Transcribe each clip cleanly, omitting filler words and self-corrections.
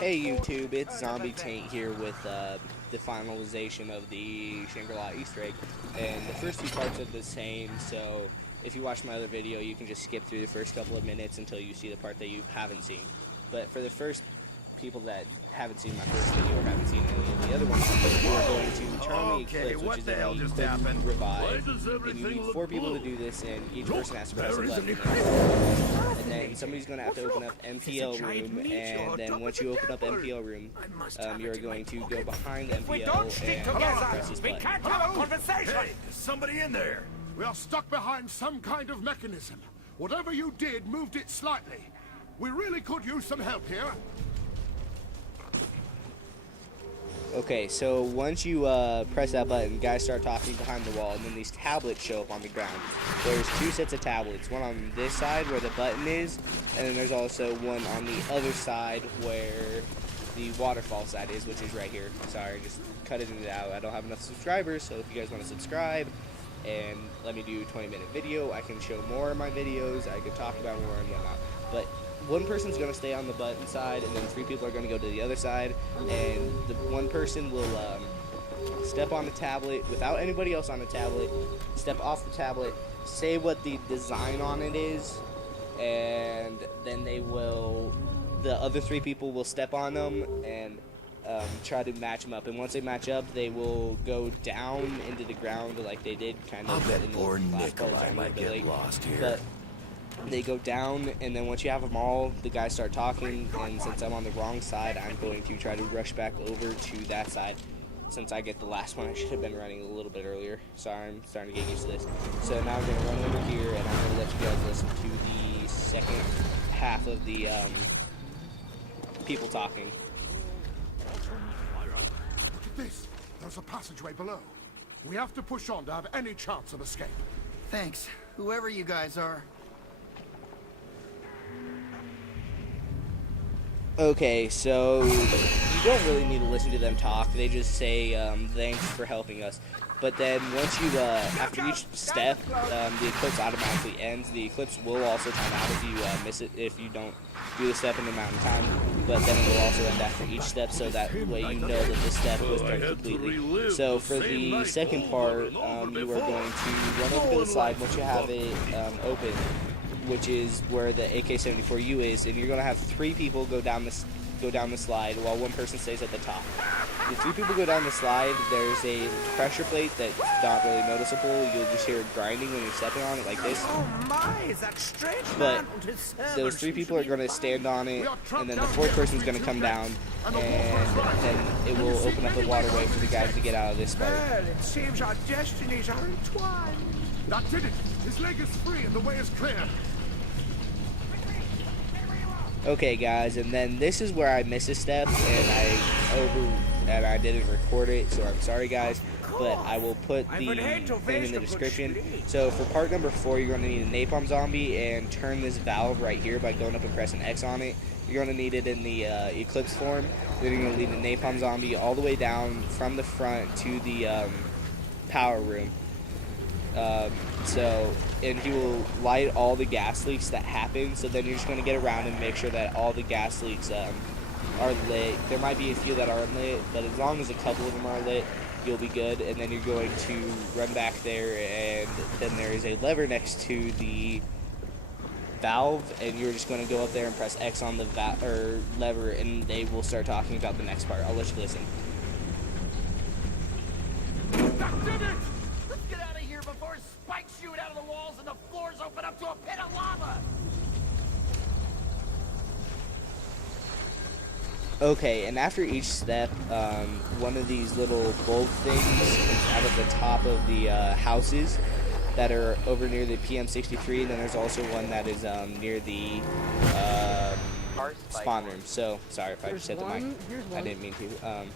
Hey YouTube, it's Zombie Tank here with the finalization of the Shangri-La Easter egg, and the first two parts are the same, so if you watch my other video you can just skip through the first couple of minutes until you see the part that you haven't seen. But for the first people that haven't seen my first video or haven't seen any of the other ones, we're going to turn on the eclipse, which is a quick revive, and you need 4 people to do this, and each person has to press a button. And then somebody's going to have to open up MPL room, and then once you open up MPL room, you're going to go behind MPL and press this button. Can't have a conversation! Hey, there's somebody in there! We are stuck behind some kind of mechanism. Whatever you did moved it slightly. We really could use some help here. Okay, so once you press that button, guys start talking behind the wall, and then these tablets show up on the ground. There's 2 sets of tablets, one on this side where the button is, and then there's also one on the other side where the waterfall side is, which is right here. Sorry, just cut it out. I don't have enough subscribers, so if you guys want to subscribe and let me do a 20-minute video, I can show more of my videos, I can talk about more and whatnot. But one person's going to stay on the button side, and then 3 people are going to go to the other side, and the one person will step on the tablet without anybody else on the tablet, step off the tablet, say what the design on it is, and then the other 3 people will step on them and try to match them up. And once they match up, they will go down into the ground like they did kind of I'll bet in the poor last part. Nikolai might get lost here. But they go down, and then once you have them all, the guys start talking, and since I'm on the wrong side, I'm going to try to rush back over to that side. Since I get the last one, I should have been running a little bit earlier. Sorry, I'm starting to get used to this. So now I'm going to run over here, and I'm going to let you guys listen to the second half of the people talking. Look at this. There's a passageway below. We have to push on to have any chance of escape. Thanks, whoever you guys are. Okay, so you don't really need to listen to them talk. They just say thanks for helping us. But then once you, after each step, the eclipse automatically ends. The eclipse will also time out if you miss it, if you don't do the step in the amount of time. But then it will also end after each step, so that way you know that the step was done completely. So for the second part, you are going to run over to the side once you have it open, which is where the AK-74U is, and you're going to have 3 people go down the slide while 1 person stays at the top. The 3 people go down the slide, there's a pressure plate that's not really noticeable. You'll just hear it grinding when you're stepping on it like this. Oh my, is that strange But man? those 3 people are going to stand on it, and then the 4th person's going to come down, and then it will open up a waterway for the guys to get out of this part. Well, it seems our destinies are entwined. That did it. His leg is free and the way is clear. Okay guys, and then this is where I missed a step, and I didn't record it, so I'm sorry guys, but I will put the thing in the description. So for part number 4, you're going to need a napalm zombie and turn this valve right here by going up and pressing X on it. You're going to need it in the eclipse form. Then you're going to need a napalm zombie all the way down from the front to the power room. And he will light all the gas leaks that happen, so then you're just going to get around and make sure that all the gas leaks are lit. There might be a few that aren't lit, but as long as a couple of them are lit, you'll be good. And then you're going to run back there, and then there is a lever next to the valve, and you're just going to go up there and press X on the lever, and they will start talking about the next part. I'll let you listen. That did it! Let's get out of here before spikes shoot out of the walls and the floors open up to a pit of lava! Okay, and after each step, one of these little bulb things comes out of the top of the houses that are over near the PM63, and then there's also one that is near the spawn room. So, sorry if I just hit the mic. I didn't mean to.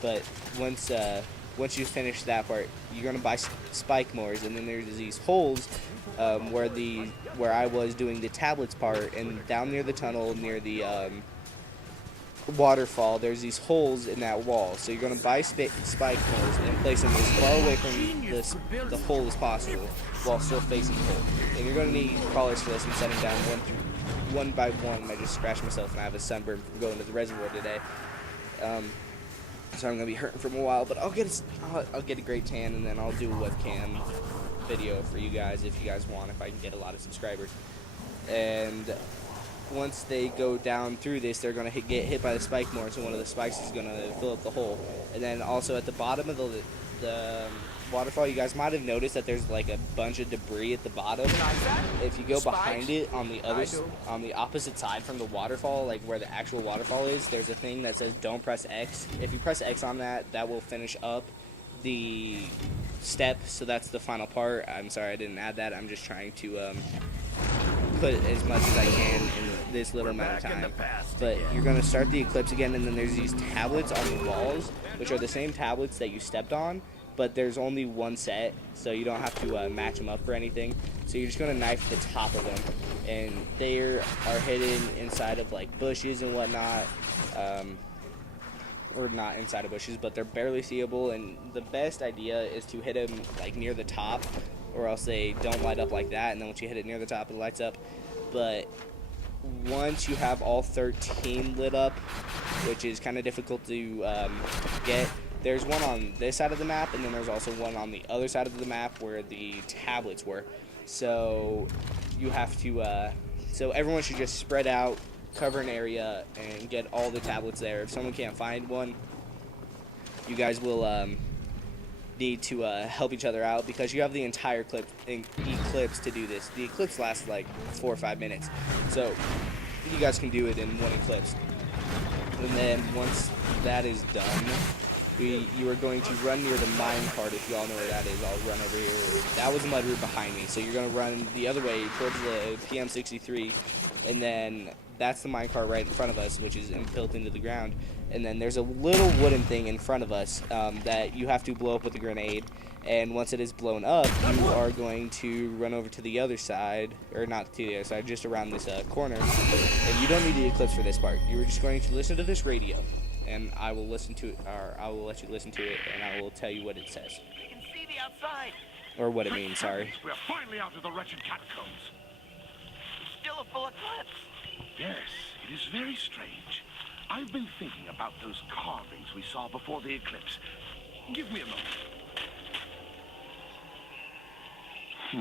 But once you finish that part, you're going to buy spike mores, and then there's these holes where I was doing the tablets part, and down near the tunnel, near the waterfall, there's these holes in that wall. So you're going to buy spike mores and place them as far away from the hole as possible while still facing the hole. And you're going to need crawlers for this and setting down one by one, I just scratched myself and I have a sunburn from going to the reservoir today. So I'm gonna be hurting for a while, but I'll get a great tan, and then I'll do a webcam video for you guys if you guys want, if I can get a lot of subscribers. And once they go down through this, they're gonna get hit by the spike more, so one of the spikes is gonna fill up the hole. And then also at the bottom of the waterfall, you guys might have noticed that there's like a bunch of debris at the bottom. If you go behind it on the opposite side from the waterfall, like where the actual waterfall is, there's a thing that says don't press X. If you press X on that, that will finish up the step, so that's the final part. I'm sorry I didn't add that. I'm just trying to put as much as I can in this little amount of time. But you're going to start the eclipse again, and then there's these tablets on the walls, which are the same tablets that you stepped on, but there's only one set, so you don't have to match them up for anything. So you're just going to knife the top of them, and they are hidden inside of like bushes and whatnot, or not inside of bushes, but they're barely seeable. And the best idea is to hit them like near the top, or else they don't light up like that, and then once you hit it near the top, it lights up. But once you have all 13 lit up, which is kind of difficult to get, there's one on this side of the map, and then there's also one on the other side of the map where the tablets were. So you have to, so everyone should just spread out, cover an area, and get all the tablets there. If someone can't find one, you guys will need to help each other out, because you have the entire eclipse to do this. The eclipse lasts like 4 or 5 minutes, so you guys can do it in one eclipse. And then once that is done, you are going to run near the mine cart. If you all know where that is, I'll run over here. That was a mud route behind me, so you're going to run the other way towards the PM63, and then that's the mine cart right in front of us, which is built into the ground. And then there's a little wooden thing in front of us that you have to blow up with a grenade. And once it is blown up, you are going to run over to the other side, or not to the other side, just around this corner. And you don't need the eclipse for this part. You're just going to listen to this radio, and I will listen to it, or I will let you listen to it, and I will tell you what it says. We can see the outside. Or what it means, sorry. We're finally out of the wretched catacombs. Still a full eclipse. Yes, it is very strange. I've been thinking about those carvings we saw before the eclipse. Give me a moment. Oh,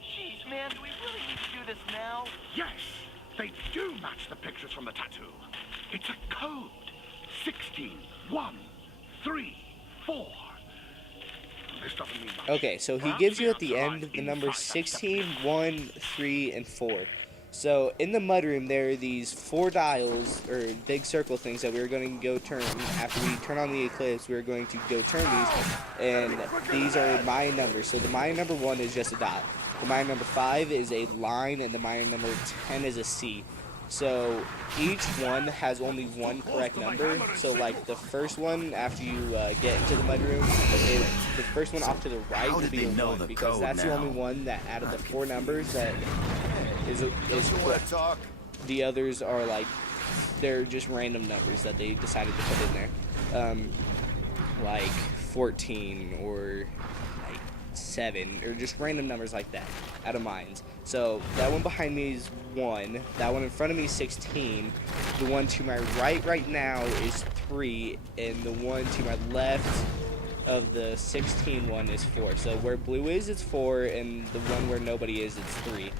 jeez, man, do we really need to do this now? Yes, they do match the pictures from the tattoo. It's a code. 16134. This doesn't mean much. Okay, so he gives you at the end the numbers 16, 1, 3, and 4. So in the mudroom, there are these 4 dials, or big circle things, that we're going to go turn. After we turn on the eclipse, we're going to go turn these, and these are Mayan numbers. So the Mayan number 1 is just a dot. The Mayan number 5 is a line, and the Mayan number 10 is a C. So each one has only one correct number. So like the first one, after you get into the mudroom, the first one off to the right will be your 1, because that's the only one that out of the 4 numbers that is correct. The others are like, they're just random numbers that they decided to put in there, like 14 or like 7, or just random numbers like that out of mines. So that one behind me is 1, that one in front of me is 16, the one to my right now is 3, and the one to my left of the 16 one is 4. So where blue is, it's 4, and the one where nobody is, it's 3.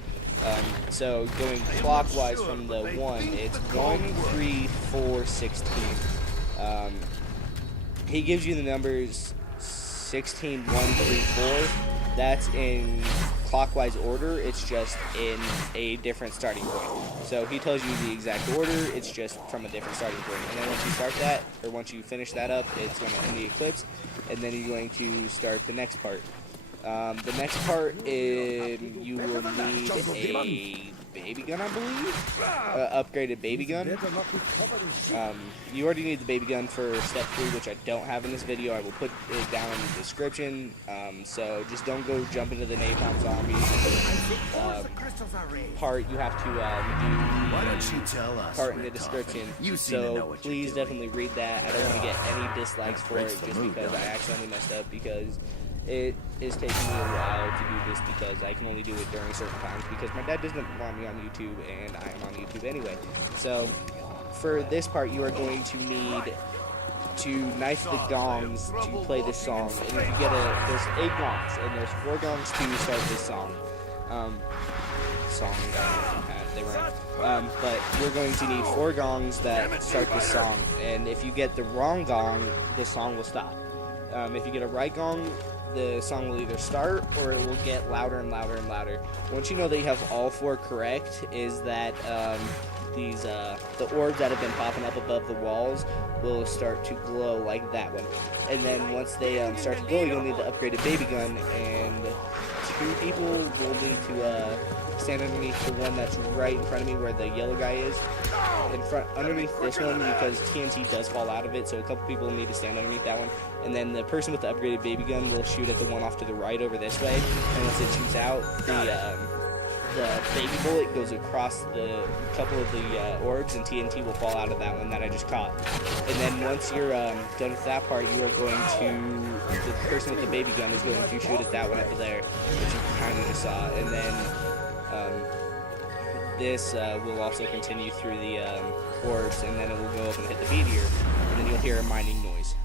So going clockwise from the 1, it's 1, 3, 4, 16. He gives you the numbers 16, 1, 3, 4. That's in clockwise order. It's just in a different starting point. So he tells you the exact order. It's just from a different starting point. And then once you start that, or once you finish that up, it's going to end the eclipse. And then you're going to start the next part. The next part is you will need a baby gun, I believe. Upgraded baby gun. You already need the baby gun for step 3, which I don't have in this video. I will put it down in the description. So just don't go jump into the napalm zombies. Part you have to do. Why don't you tell us? Part in the description. So please definitely read that. I don't want to get any dislikes for it just because I accidentally messed up, because It is taking me a while to do this because I can only do it during certain times because my dad doesn't want me on YouTube and I am on YouTube anyway. So for this part, you are going to need to knife the gongs to play this song. And if you get there's 8 gongs and there's 4 gongs to start this song. They rhyme. But you're going to need 4 gongs that start this song. And if you get the wrong gong, the song will stop. If you get a right gong, the song will either start or it will get louder and louder and louder. Once you know that you have all 4 correct, is that the orbs that have been popping up above the walls will start to glow like that one. And then once they start to glow, you'll need the upgraded baby gun, and 2 people will need to stand underneath the one that's right in front of me where the yellow guy is. Underneath this one, because TNT does fall out of it, so a couple people need to stand underneath that one. And then the person with the upgraded baby gun will shoot at the one off to the right over this way. And once it shoots out, the baby bullet goes across the couple of the orbs, and TNT will fall out of that one that I just caught. And then once you're done with that part, you are going to, the person with the baby gun is going to shoot at that one up there, which you kind of just saw. And then this will also continue through the orbs, and then it will go up and hit the meteor, and then you'll hear a mining noise.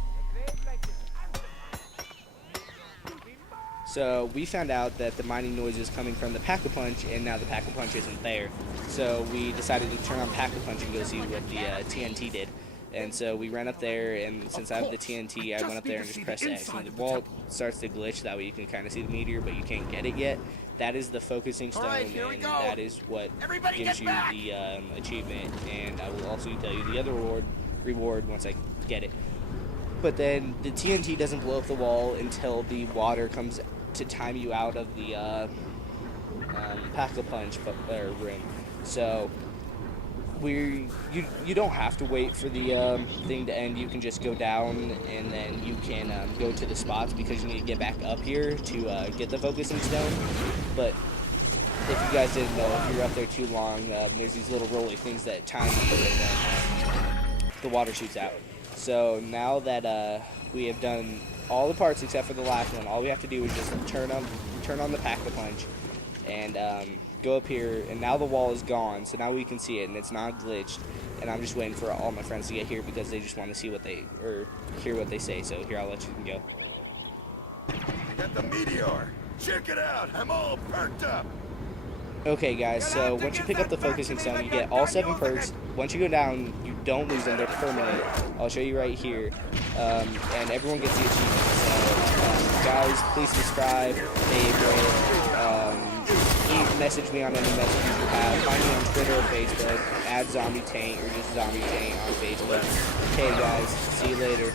So we found out that the mining noise is coming from the Pack-a-Punch, and now the Pack-a-Punch isn't there. So we decided to turn on Pack-a-Punch and go see what the TNT did. And so we ran up there, and since I have the TNT, I went up there and just pressed X. And the wall starts to glitch, that way you can kind of see the meteor, but you can't get it yet. That is the focusing stone, and that is what gives you the achievement. And I will also tell you the other reward once I get it. But then the TNT doesn't blow up the wall until the water comes to time you out of the Pack-a-Punch room. So you don't have to wait for the thing to end. You can just go down, and then you can go to the spots, because you need to get back up here to get the focusing stone. But if you guys didn't know, if you're up there too long, there's these little rolly things that time you, and then the water shoots out. So now that we have done all the parts except for the last one, all we have to do is just turn on the Pack-a-Punch and go up here, and now the wall is gone, so now we can see it, and it's not glitched. And I'm just waiting for all my friends to get here because they just want to see what they, or hear what they say. So here, I'll let you go. Got the meteor. Check it out. I'm all perked up. Okay, guys, so once you pick up the focusing stone, you get all 7 perks. Once you go down, you don't lose them. They're permanent. I'll show you right here. And everyone gets the achievement. So, guys, please subscribe, favorite, message me on any messages you have. Find me on Twitter or Facebook, @ZombieTaint, or just ZombieTaint on Facebook. Okay, guys, see you later.